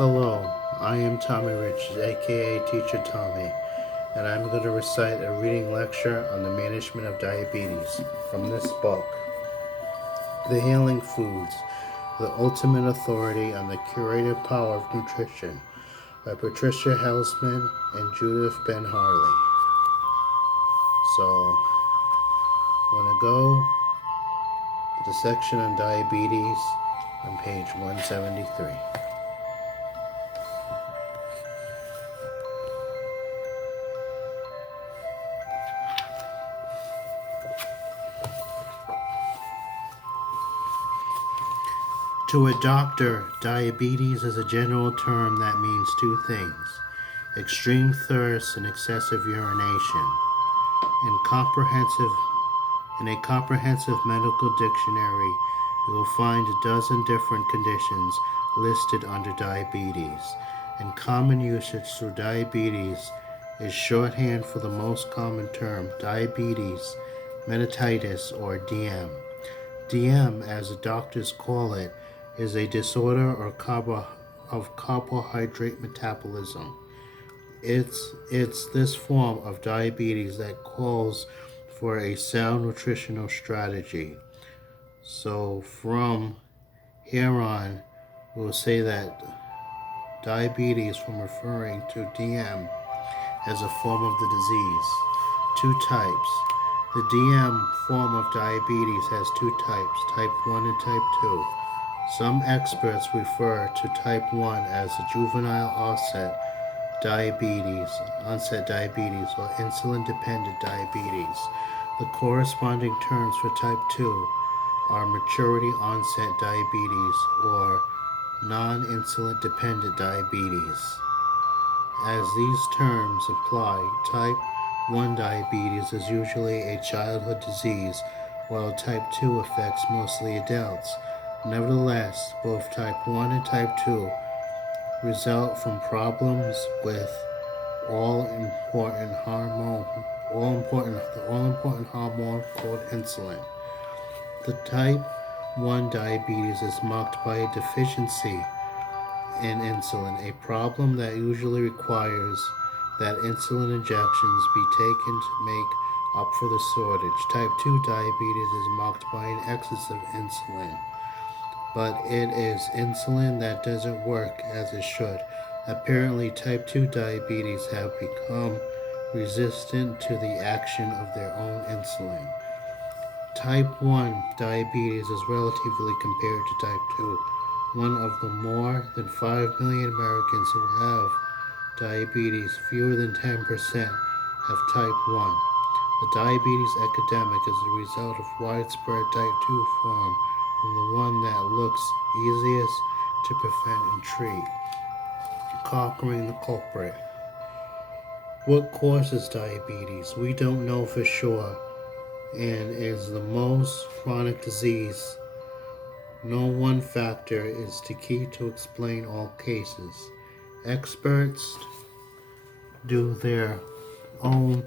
Hello, I am Tommie Richards, aka Teacher Tommie, and I'm going to recite a reading lecture on the management of diabetes from this book, The Healing Foods, the Ultimate Authority on the Curative Power of Nutrition by Patricia Helsman and Judith Ben Harley. So, I'm going to go to the section on diabetes on page 173. To a doctor, diabetes is a general term that means two things: extreme thirst and excessive urination. In a comprehensive medical dictionary, you will find a dozen different conditions listed under diabetes, and common usage through diabetes is shorthand for the most common term, diabetes mellitus, or DM. DM, as the doctors call it, is a disorder of carbohydrate metabolism. It's this form of diabetes that calls for a sound nutritional strategy. So from here on, we'll say that diabetes from referring to DM as a form of the disease. Two types. The DM form of diabetes has two types, type 1 and type 2. Some experts refer to type 1 as the juvenile onset diabetes, or insulin-dependent diabetes. The corresponding terms for type 2 are maturity onset diabetes or non-insulin dependent diabetes. As these terms imply, type 1 diabetes is usually a childhood disease, while type 2 affects mostly adults. Nevertheless, both type 1 and type 2 result from problems with all-important hormone called insulin. The type 1 diabetes is marked by a deficiency in insulin, a problem that usually requires that insulin injections be taken to make up for the shortage. Type 2 diabetes is marked by an excess of insulin, but it is insulin that doesn't work as it should. Apparently, type 2 diabetes have become resistant to the action of their own insulin. Type 1 diabetes is relatively compared to type 2. One of the more than 5 million Americans who have diabetes, fewer than 10% have type 1. The diabetes epidemic is the result of widespread type 2 form from the one that looks easiest to prevent and treat. Conquering the culprit. What causes diabetes? We don't know for sure, and is the most chronic disease. No one factor is the key to explain all cases. Experts do their own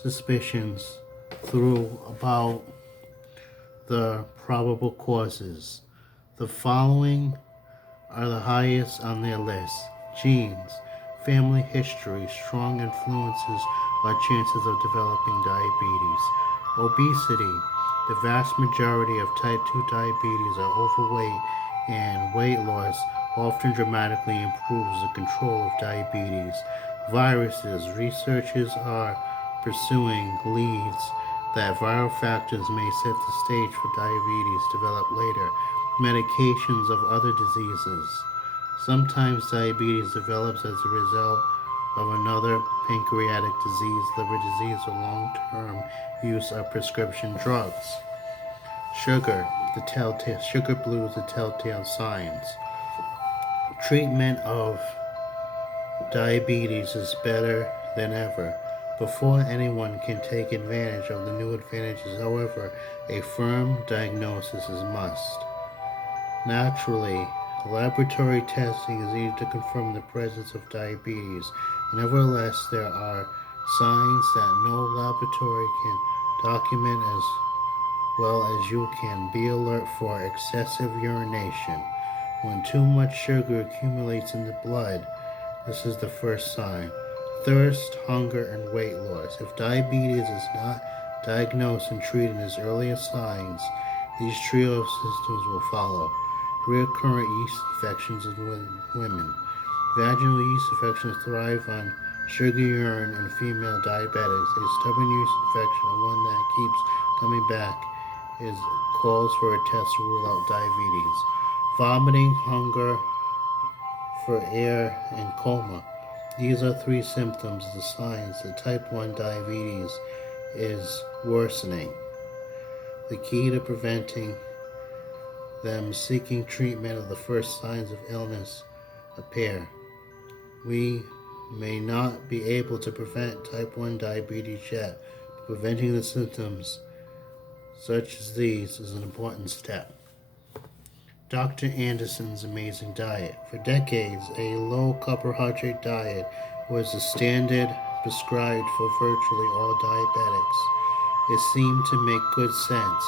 suspicions through about the probable causes. The following are the highest on their list: genes, family history, strong influences or chances of developing diabetes. Obesity. The vast majority of type 2 diabetes are overweight, and weight loss often dramatically improves the control of diabetes. Viruses. Researchers are pursuing leads that viral factors may set the stage for diabetes develop later. Medications of other diseases. Sometimes diabetes develops as a result of another pancreatic disease, liver disease, or long-term use of prescription drugs. Sugar blues, the telltale signs. Treatment of diabetes is better than ever. Before anyone can take advantage of the new advantages, however, a firm diagnosis is a must. Naturally, laboratory testing is needed to confirm the presence of diabetes. Nevertheless, there are signs that no laboratory can document as well as you can. Be alert for excessive urination. When too much sugar accumulates in the blood, this is the first sign. Thirst, hunger, and weight loss. If diabetes is not diagnosed and treated as early as signs, these trio of symptoms will follow. Recurrent yeast infections in women. Vaginal yeast infections thrive on sugar urine in female diabetics. A stubborn yeast infection, or one that keeps coming back, is calls for a test to rule out diabetes. Vomiting, hunger for air, and coma. These are three symptoms, the signs that type 1 diabetes is worsening. The key to preventing them seeking treatment of the first signs of illness appear. We may not be able to prevent type 1 diabetes yet, but preventing the symptoms such as these is an important step. Dr. Anderson's amazing diet. For decades, a low carbohydrate diet was the standard prescribed for virtually all diabetics. It seemed to make good sense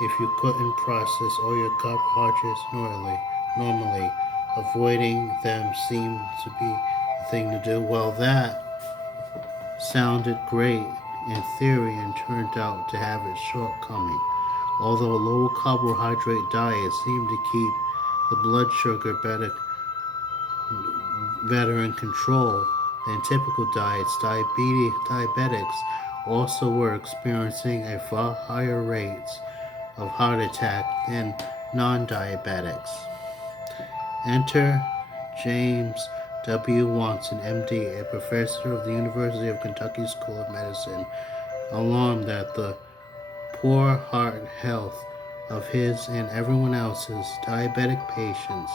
if you couldn't process all your carbohydrates normally. Avoiding them seemed to be the thing to do. Well, that sounded great in theory and turned out to have its shortcomings. Although a low carbohydrate diet seemed to keep the blood sugar better in control than typical diets, diabetics also were experiencing a far higher rates of heart attack than non-diabetics. Enter James W. Watson, MD, a professor of the University of Kentucky School of Medicine, alarmed that the poor heart health of his and everyone else's diabetic patients.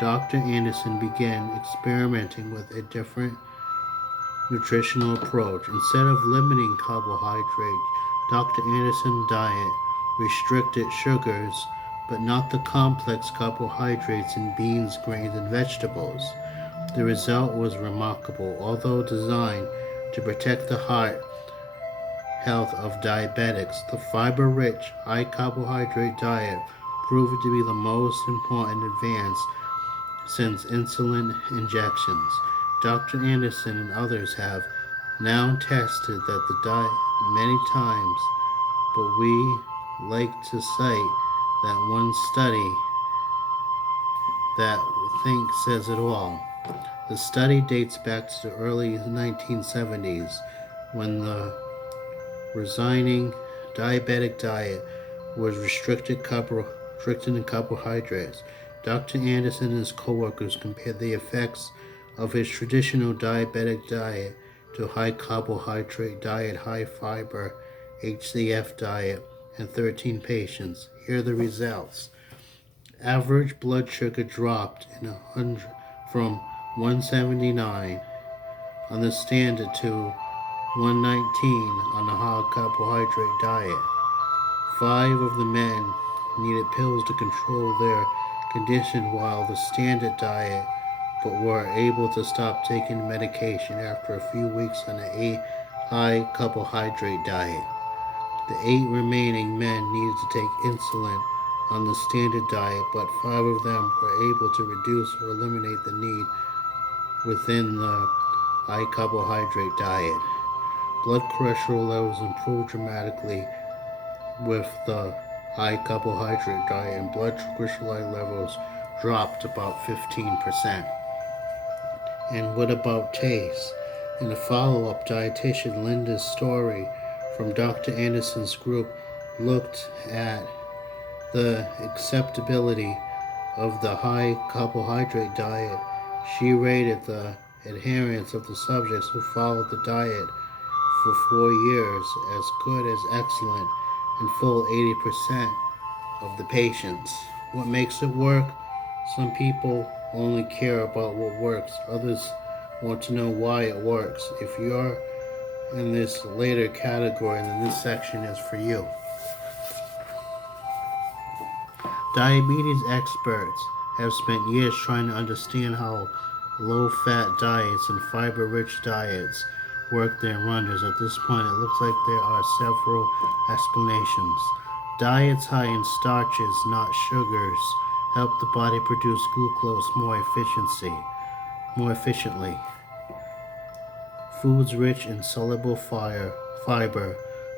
Dr. Anderson began experimenting with a different nutritional approach. Instead of limiting carbohydrates, Dr. Anderson's diet restricted sugars, but not the complex carbohydrates in beans, grains, and vegetables. The result was remarkable. Although designed to protect the heart health of diabetics, the fiber-rich, high-carbohydrate diet proved to be the most important advance since insulin injections. Dr. Anderson and others have now tested that the diet many times, but we like to cite that one study that I think says it all. The study dates back to the early 1970s when the resigning diabetic diet was restricted in carbohydrates. Dr. Anderson and his co-workers compared the effects of his traditional diabetic diet to high carbohydrate diet, high fiber HCF diet in 13 patients. Here are the results. Average blood sugar dropped from 179 on the standard to 119 on the high carbohydrate diet. 5 of the men needed pills to control their condition while the standard diet, but were able to stop taking medication after a few weeks on a high carbohydrate diet. The 8 remaining men needed to take insulin on the standard diet, but 5 of them were able to reduce or eliminate the need within the high carbohydrate diet. Blood cholesterol levels improved dramatically with the high carbohydrate diet, and blood triglyceride levels dropped about 15%. And what about taste? In a follow-up, dietitian Linda Story from Dr. Anderson's group looked at the acceptability of the high carbohydrate diet. She rated the adherence of the subjects who followed the diet for 4 years as good as excellent and full 80% of the patients. What makes it work? Some people only care about what works. Others want to know why it works. If you're in this later category, then this section is for you. Diabetes experts have spent years trying to understand how low-fat diets and fiber-rich diets work their wonders. At this point, it looks like there are several explanations. Diets high in starches, not sugars, help the body produce glucose more efficiently. Foods rich in soluble fiber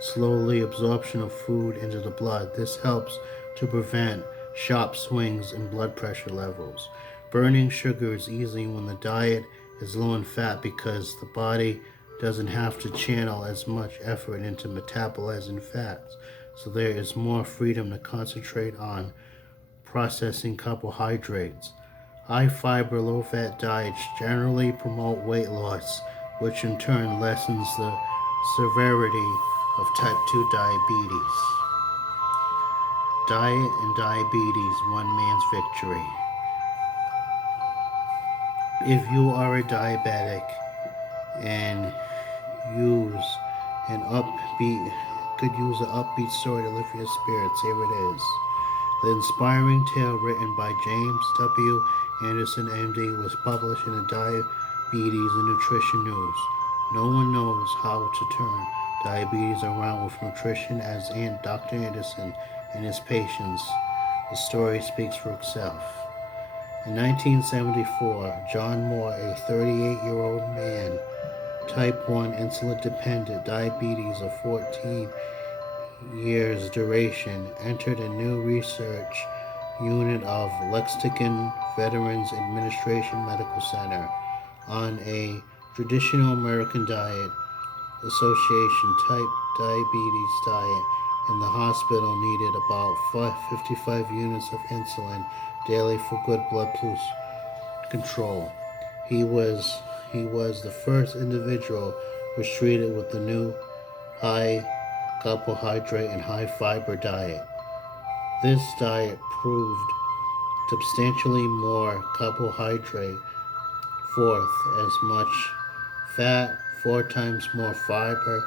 slowly absorption of food into the blood. This helps to prevent sharp swings in blood pressure levels. Burning sugar is easy when the diet is low in fat because the body doesn't have to channel as much effort into metabolizing fats, so there is more freedom to concentrate on processing carbohydrates. High fiber, low fat diets generally promote weight loss, which in turn lessens the severity of type 2 diabetes. Diet and diabetes, one man's victory. If you are a diabetic and use an upbeat could use an upbeat story to lift your spirits, here it is. The inspiring tale written by James W. Anderson, MD, was published in the Diabetes and Nutrition News. No one knows how to turn diabetes around with nutrition as Dr. Anderson and his patients. The story speaks for itself. In 1974, John Moore, a 38-year-old man, type 1 insulin dependent diabetes of 14 years duration, entered a new research unit of Lexington Veterans Administration Medical Center on a traditional American diet association type diabetes diet, and the hospital needed about 55 units of insulin daily for good blood control. He was he was the first individual who was treated with the new high carbohydrate and high fiber diet. This diet proved substantially more carbohydrate, fourth as much fat, 4 times more fiber,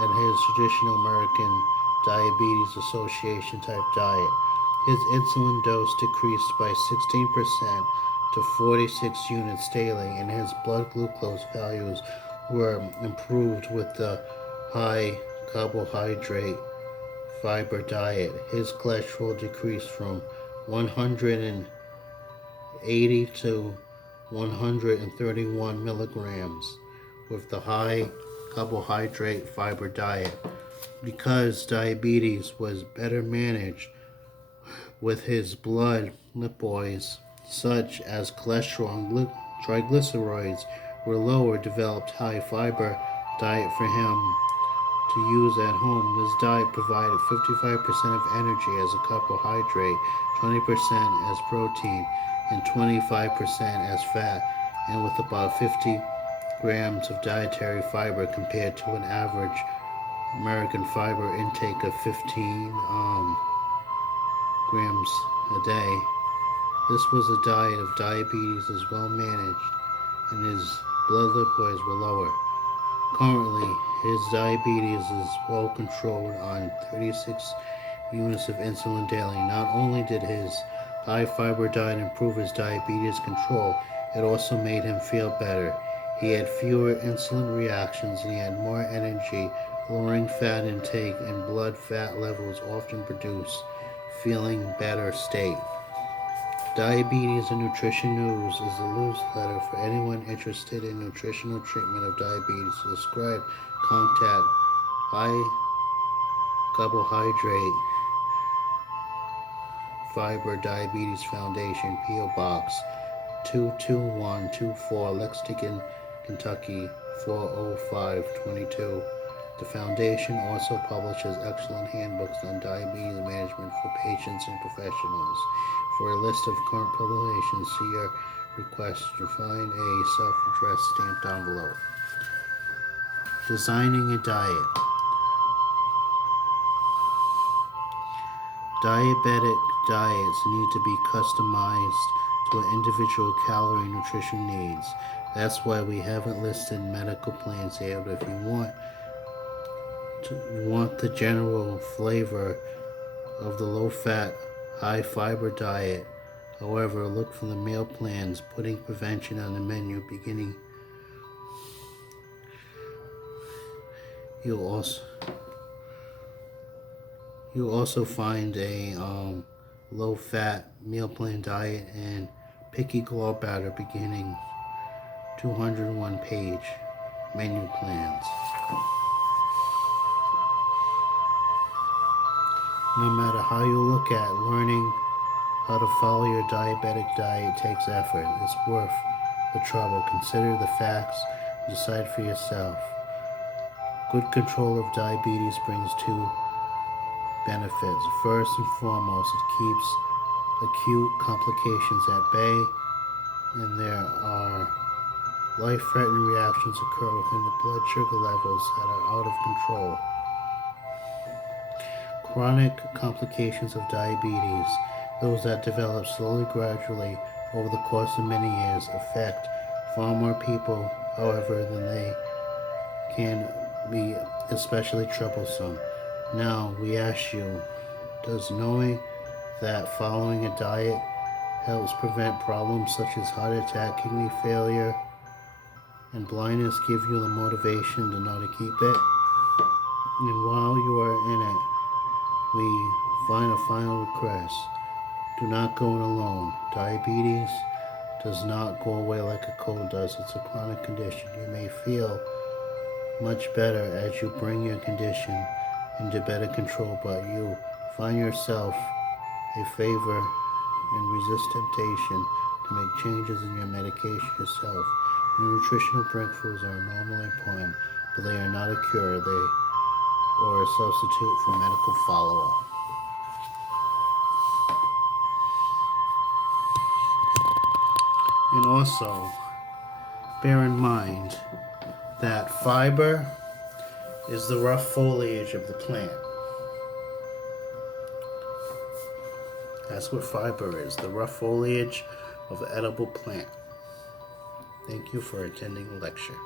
and his traditional American Diabetes Association type diet. His insulin dose decreased by 16% to 46 units daily, and his blood glucose values were improved with the high carbohydrate fiber diet. His cholesterol decreased from 180 to 131 milligrams with the high carbohydrate fiber diet. Because diabetes was better managed with his blood lipids, such as cholesterol and triglycerides, were lower, developed high fiber diet for him to use at home. This diet provided 55% of energy as a carbohydrate, 20% as protein, and 25% as fat, and with about 50 grams of dietary fiber compared to an average American fiber intake of 15 grams a day. This was a diet of diabetes as well managed, and his blood lipids were lower. Currently, his diabetes is well controlled on 36 units of insulin daily. Not only did his high fiber diet improve his diabetes control, it also made him feel better. He had fewer insulin reactions and he had more energy. Lowering fat intake and blood fat levels often produce feeling better state. Diabetes and Nutrition News is a newsletter for anyone interested in nutritional treatment of diabetes. To describe, contact High Carbohydrate Fiber Diabetes Foundation, P.O. Box 22124, Lexington, Kentucky 40522. The foundation also publishes excellent handbooks on diabetes management for patients and professionals. For a list of current publications, see your request to find a self-addressed stamped envelope. Designing a diet. Diabetic diets need to be customized to an individual calorie and nutrition needs. That's why we haven't listed medical plans here, but if you want the general flavor of the low-fat, high-fiber diet. However, look for the meal plans putting prevention on the menu beginning. You'll also find a low-fat meal plan diet, and picky gallbladder beginning 201-page menu plans. No matter how you look at learning how to follow your diabetic diet takes effort. It's worth the trouble. Consider the facts and decide for yourself. Good control of diabetes brings two benefits. First and foremost, it keeps acute complications at bay, and there are life-threatening reactions occur within the blood sugar levels that are out of control. Chronic complications of diabetes, those that develop slowly, gradually, over the course of many years, affect far more people, however, than they can be especially troublesome. Now, we ask you, does knowing that following a diet helps prevent problems such as heart attack, kidney failure, and blindness give you the motivation to know to keep it? And while you are in it, we find a final request. Do not go it alone. Diabetes does not go away like a cold does. It's a chronic condition. You may feel much better as you bring your condition into better control, but you find yourself a favor and resist temptation to make changes in your medication yourself. Nutritional breakfasts are normally important, but they are not a cure. They or a substitute for medical follow-up. And also, bear in mind that fiber is the rough foliage of the plant. That's what fiber is, the rough foliage of the edible plant. Thank you for attending the lecture.